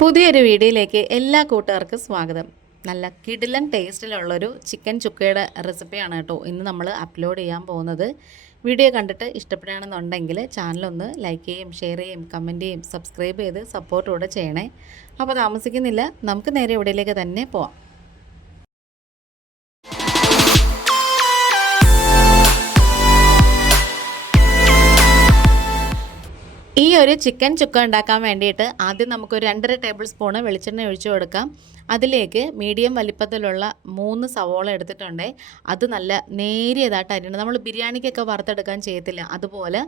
പുതിയൊരു വീഡിയോയിലേക്ക് എല്ലാ കൂട്ടുകാർക്കും സ്വാഗതം. നല്ല കിടിലൻ ടേസ്റ്റിലുള്ളൊരു ചിക്കൻ ചുക്കയുടെ റെസിപ്പിയാണ് കേട്ടോ ഇന്ന് നമ്മൾ അപ്ലോഡ് ചെയ്യാൻ പോകുന്നത്. വീഡിയോ കണ്ടിട്ട് ഇഷ്ടപ്പെടുകയാണെന്നുണ്ടെങ്കിൽ ചാനലൊന്ന് ലൈക്ക് ചെയ്യും ഷെയർ ചെയ്യും കമന്റ് ചെയ്യും സബ്സ്ക്രൈബ് ചെയ്ത് സപ്പോർട്ട് കൂടെ ചെയ്യണേ. അപ്പോൾ താമസിക്കുന്നില്ല നമുക്ക് നേരെ ഇവിടെയിലേക്ക് തന്നെ പോവാം. ഈ ഒരു ചിക്കൻ ചുക്ക ഉണ്ടാക്കാൻ വേണ്ടിയിട്ട് ആദ്യം നമുക്കൊരു രണ്ടര ടേബിൾ സ്പൂണ് വെളിച്ചെണ്ണ ഒഴിച്ചു കൊടുക്കാം. അതിലേക്ക് മീഡിയം വലിപ്പത്തിലുള്ള മൂന്ന് സവോള എടുത്തിട്ടുണ്ട്. അത് നല്ല നേരിയതായിട്ട് അരിയണം. നമ്മൾ ബിരിയാണിക്കൊക്കെ വറുത്തെടുക്കാൻ ചെയ്യത്തില്ല. അതുപോലെ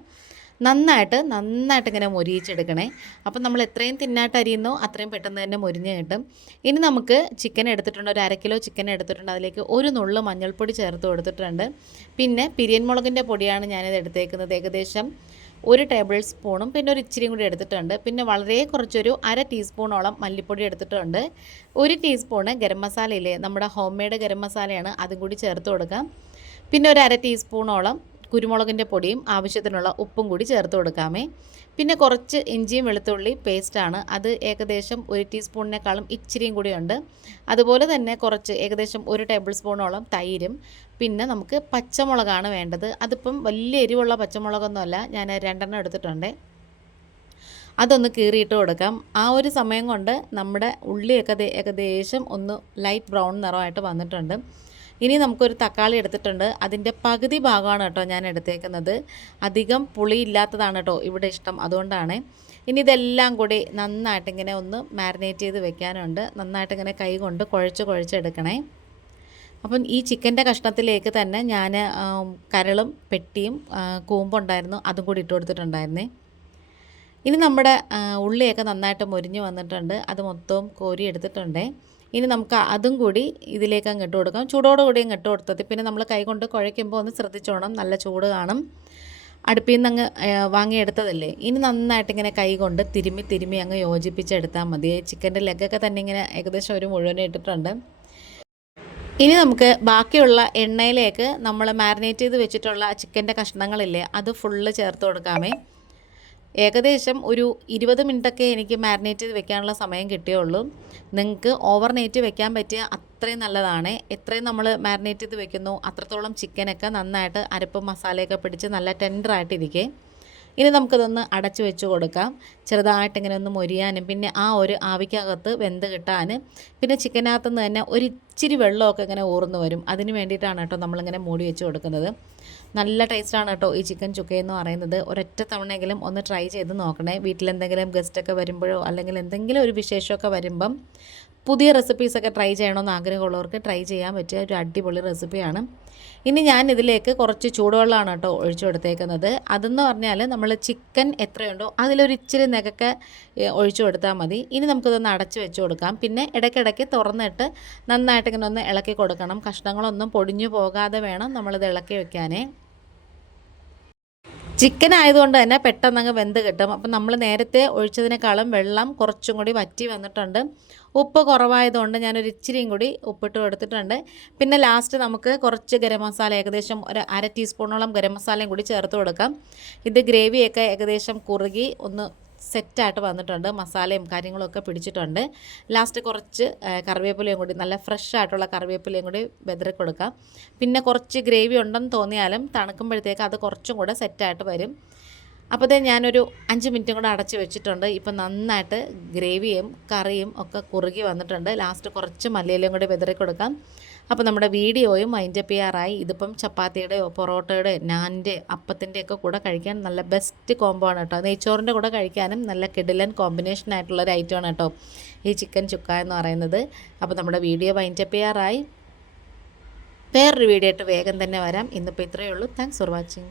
നന്നായിട്ട് നന്നായിട്ട് ഇങ്ങനെ മൊരിയിച്ചെടുക്കണേ. അപ്പം നമ്മൾ എത്രയും തിന്നായിട്ട് അരിയുന്നോ അത്രയും പെട്ടെന്ന് തന്നെ മൊരിഞ്ഞ് കിട്ടും. ഇനി നമുക്ക് ചിക്കൻ എടുത്തിട്ടുണ്ട്. ഒരു അര കിലോ ചിക്കൻ എടുത്തിട്ടുണ്ട്. അതിലേക്ക് ഒരു നുള്ളു മഞ്ഞൾപ്പൊടി ചേർത്ത് കൊടുത്തിട്ടുണ്ട്. പിന്നെ പിരിയൻ മുളകിന്റെ പൊടിയാണ് ഞാനിത് എടുത്തേക്കുന്നത്. ഏകദേശം ഒരു ടേബിൾ സ്പൂണും പിന്നെ ഒരു ഇച്ചിരിയും കൂടി എടുത്തിട്ടുണ്ട്. പിന്നെ വളരെ കുറച്ചൊരു അര ടീസ്പൂണോളം മല്ലിപ്പൊടി എടുത്തിട്ടുണ്ട്. ഒരു ടീസ്പൂണ് ഗരം മസാലയില്ലേ? നമ്മുടെ ഹോം മെയ്ഡ് ഗരം മസാലയാണ്. അതും കൂടി ചേർത്ത് കൊടുക്കാം. പിന്നെ ഒരു അര ടീസ്പൂണോളം കുരുമുളകിന്റെ പൊടിയും ആവശ്യത്തിനുള്ള ഉപ്പും കൂടി ചേർത്ത് കൊടുക്കാമേ. പിന്നെ കുറച്ച് ഇഞ്ചിയും വെളുത്തുള്ളി പേസ്റ്റാണ് അത് ഏകദേശം ഒരു ടീസ്പൂണിനേക്കാളും ഇച്ചിരിയും കൂടിയുണ്ട് അതുപോലെ തന്നെ കുറച്ച് ഏകദേശം ഒരു ടേബിൾ സ്പൂണോളം തൈരും. പിന്നെ നമുക്ക് പച്ചമുളകാണ് വേണ്ടത്. അതിപ്പം വലിയ എരിവുള്ള പച്ചമുളകൊന്നുമല്ല. ഞാൻ രണ്ടെണ്ണം എടുത്തിട്ടുണ്ട്. അതൊന്ന് കീറിയിട്ട് കൊടുക്കാം. ആ ഒരു സമയം കൊണ്ട് നമ്മുടെ ഉള്ളിയൊക്കെ ഏകദേശം ഒന്ന് ലൈറ്റ് ബ്രൗൺ നിറമായിട്ട് വന്നിട്ടുണ്ട്. ഇനി നമുക്കൊരു തക്കാളി എടുത്തിട്ടുണ്ട്. അതിന്റെ പകുതി ഭാഗമാണ് കേട്ടോ ഞാൻ എടുത്തേക്കുന്നത്. അധികം പുളി ഇല്ലാത്തതാണ് കേട്ടോ ഇവിടെ ഇഷ്ടം. അതുകൊണ്ടാണ് ഇനി ഇതെല്ലാം കൂടി നന്നായിട്ട് ഇങ്ങനെ ഒന്ന് മാരിനേറ്റ് ചെയ്ത് വെക്കാനുണ്ട്. നന്നായിട്ട് ഇങ്ങനെ കൈ കൊണ്ട് കുഴച്ച് കുഴച്ചെടുക്കണേ അപ്പം ഈ ചിക്കന്റെ കഷ്ണത്തിലേക്ക് തന്നെ ഞാൻ കരളും പെട്ടിയും കൂമ്പുണ്ടായിരുന്നു. അതും കൂടി ഇട്ട് കൊടുത്തിട്ടുണ്ടായിരുന്നേ. ഇനി നമ്മുടെ ഉള്ളിയൊക്കെ നന്നായിട്ട് മുരിഞ്ഞ് വന്നിട്ടുണ്ട്. അത് മൊത്തവും കോരി എടുത്തിട്ടുണ്ടേ. ഇനി നമുക്ക് അതും കൂടി ഇതിലേക്ക് അങ്ങ് ഇട്ട് കൊടുക്കാം. ചൂടോടു കൂടി അങ്ങ് ഇട്ട് കൊടുത്തത്. പിന്നെ നമ്മൾ കൈ കൊണ്ട് കുഴയ്ക്കുമ്പോൾ ഒന്ന് ശ്രദ്ധിച്ചോണം. നല്ല ചൂട് കാണും. അടുപ്പിൽ നിന്ന് അങ്ങ് വാങ്ങിയെടുത്തതല്ലേ? ഇനി നന്നായിട്ട് ഇങ്ങനെ കൈ കൊണ്ട് തിരുമ്മി തിരുമ്മി അങ്ങ് യോജിപ്പിച്ചെടുത്താൽ മതി. ചിക്കന്റെ ലെഗൊക്കെ തന്നെ ഇങ്ങനെ ഏകദേശം ഒരു മുഴുവൻ ഇട്ടിട്ടുണ്ട്. ഇനി നമുക്ക് ബാക്കിയുള്ള എണ്ണയിലേക്ക് നമ്മൾ മാരിനേറ്റ് ചെയ്ത് വെച്ചിട്ടുള്ള ചിക്കന്റെ കഷ്ണങ്ങളില്ലേ അത് ഫുള്ള് ചേർത്ത് കൊടുക്കാമേ. ഏകദേശം ഒരു ഇരുപത് മിനിറ്റൊക്കെ എനിക്ക് മാരിനേറ്റ് ചെയ്ത് വെക്കാനുള്ള സമയം കിട്ടിയുള്ളൂ. നിങ്ങൾക്ക് ഓവർ നൈറ്റ് വെക്കാൻ പറ്റിയ അത്രയും നല്ലതാണ്. എത്രയും നമ്മൾ മാരിനേറ്റ് ചെയ്ത് വെക്കുന്നു അത്രത്തോളം ചിക്കനൊക്കെ നന്നായിട്ട് അരപ്പും മസാലയൊക്കെ പിടിച്ച് നല്ല ടെൻഡറായിട്ടിരിക്കേ. ഇനി നമുക്കതൊന്ന് അടച്ചു വെച്ച് കൊടുക്കാം. ചെറുതായിട്ട് ഇങ്ങനെ ഒന്ന് മൊരിയാനും പിന്നെ ആ ഒരു ആവിക്കകത്ത് വെന്ത് കിട്ടാനും പിന്നെ ചിക്കനകത്തുനിന്ന് തന്നെ ഒരു ഇച്ചിരി വെള്ളമൊക്കെ ഇങ്ങനെ ഊർന്നു വരും. അതിന് വേണ്ടിയിട്ടാണ് കേട്ടോ നമ്മളിങ്ങനെ മൂടി വെച്ച് കൊടുക്കുന്നത്. നല്ല ടേസ്റ്റാണ് കേട്ടോ ഈ ചിക്കൻ ചുക്കയെന്ന് പറയുന്നത്. ഒരൊറ്റ തവണയെങ്കിലും ഒന്ന് ട്രൈ ചെയ്ത് നോക്കണേ. വീട്ടിലെന്തെങ്കിലും ഗസ്റ്റൊക്കെ വരുമ്പോഴോ അല്ലെങ്കിൽ എന്തെങ്കിലും ഒരു വിശേഷമൊക്കെ വരുമ്പം പുതിയ റെസിപ്പീസൊക്കെ ട്രൈ ചെയ്യണമെന്ന് ആഗ്രഹമുള്ളവർക്ക് ട്രൈ ചെയ്യാൻ പറ്റിയ ഒരു അടിപൊളി റെസിപ്പിയാണ് ഇനി ഞാൻ ഇതിലേക്ക് കുറച്ച് ചൂടുവെള്ളമാണ് കേട്ടോ ഒഴിച്ചു കൊടുത്തേക്കുന്നത്. അതെന്ന് പറഞ്ഞാൽ നമ്മൾ ചിക്കൻ എത്രയുണ്ടോ അതിലൊരു ഇച്ചിരി നെകക്കെ ഒഴിച്ചു കൊടുത്താൽ മതി. ഇനി നമുക്കിതൊന്ന് അടച്ച് വെച്ച് കൊടുക്കാം. പിന്നെ ഇടയ്ക്കിടയ്ക്ക് തുറന്നിട്ട് നന്നായിട്ട് ഇങ്ങനെ ഒന്ന് ഇളക്കി കൊടുക്കണം. കഷ്ണങ്ങളൊന്നും പൊടിഞ്ഞു പോകാതെ വേണം നമ്മളിത് ഇളക്കി വെക്കാനേ. ചിക്കൻ ആയതുകൊണ്ട് തന്നെ പെട്ടെന്ന് അങ്ങ് വെന്ത് കിട്ടും. അപ്പം നമ്മൾ നേരത്തെ ഒഴിച്ചതിനേക്കാളും വെള്ളം കുറച്ചും കൂടി വറ്റി വന്നിട്ടുണ്ട്. ഉപ്പ് കുറവായതുകൊണ്ട് ഞാനൊരു ഇച്ചിരിയും കൂടി ഉപ്പിട്ട് കൊടുത്തിട്ടുണ്ട്. പിന്നെ ലാസ്റ്റ് നമുക്ക് കുറച്ച് ഗരം മസാല ഏകദേശം ഒരു അര ടീസ്പൂണോളം ഗരം മസാലയും കൂടി ചേർത്ത് കൊടുക്കാം. ഇത് ഗ്രേവിയൊക്കെ ഏകദേശം കുറുകി ഒന്ന് സെറ്റായിട്ട് വന്നിട്ടുണ്ട്. മസാലയും കാര്യങ്ങളൊക്കെ പിടിച്ചിട്ടുണ്ട്. ലാസ്റ്റ് കുറച്ച് കറിവേപ്പിലയും കൂടി നല്ല ഫ്രഷ് ആയിട്ടുള്ള കറിവേപ്പിലയും കൂടി വെതറി കൊടുക്കാം. പിന്നെ കുറച്ച് ഗ്രേവി ഉണ്ടെന്ന് തോന്നിയാലും തണുക്കുമ്പോഴത്തേക്ക് അത് കുറച്ചും കൂടെ സെറ്റായിട്ട് വരും. അപ്പോൾ ഞാനൊരു അഞ്ച് മിനിറ്റും കൂടെ അടച്ച് വെച്ചിട്ടുണ്ട്. ഇപ്പം നന്നായിട്ട് ഗ്രേവിയും കറിയും ഒക്കെ കുറുകി വന്നിട്ടുണ്ട്. ലാസ്റ്റ് കുറച്ച് മല്ലിയിലും കൂടി വിതറി കൊടുക്കാം. അപ്പോൾ നമ്മുടെ വീഡിയോയും മൈൻഡപ്പ് ചെയ്യാറായി ഇതിപ്പം ചപ്പാത്തിയുടെയോ പൊറോട്ടയുടെയോ നാന്റെ അപ്പത്തിന്റെ ഒക്കെ കൂടെ കഴിക്കാൻ നല്ല ബെസ്റ്റ് കോംബോ ആണ് കേട്ടോ. നെയ്ച്ചോറിന്റെ കൂടെ കഴിക്കാനും നല്ല കിടിലൻ കോമ്പിനേഷൻ ആയിട്ടുള്ളൊരു ആണ് കേട്ടോ. ഈ ചിക്കൻ ചുക്ക എന്ന് പറയുന്നത്. അപ്പോൾ നമ്മുടെ വീഡിയോ മൈൻഡപ്പ് ചെയ്യാറായി വേറൊരു വീഡിയോ ആയിട്ട് വേഗം തന്നെ വരാം. ഇന്നിപ്പോൾ ഇത്രയേ ഉള്ളൂ. Thanks for watching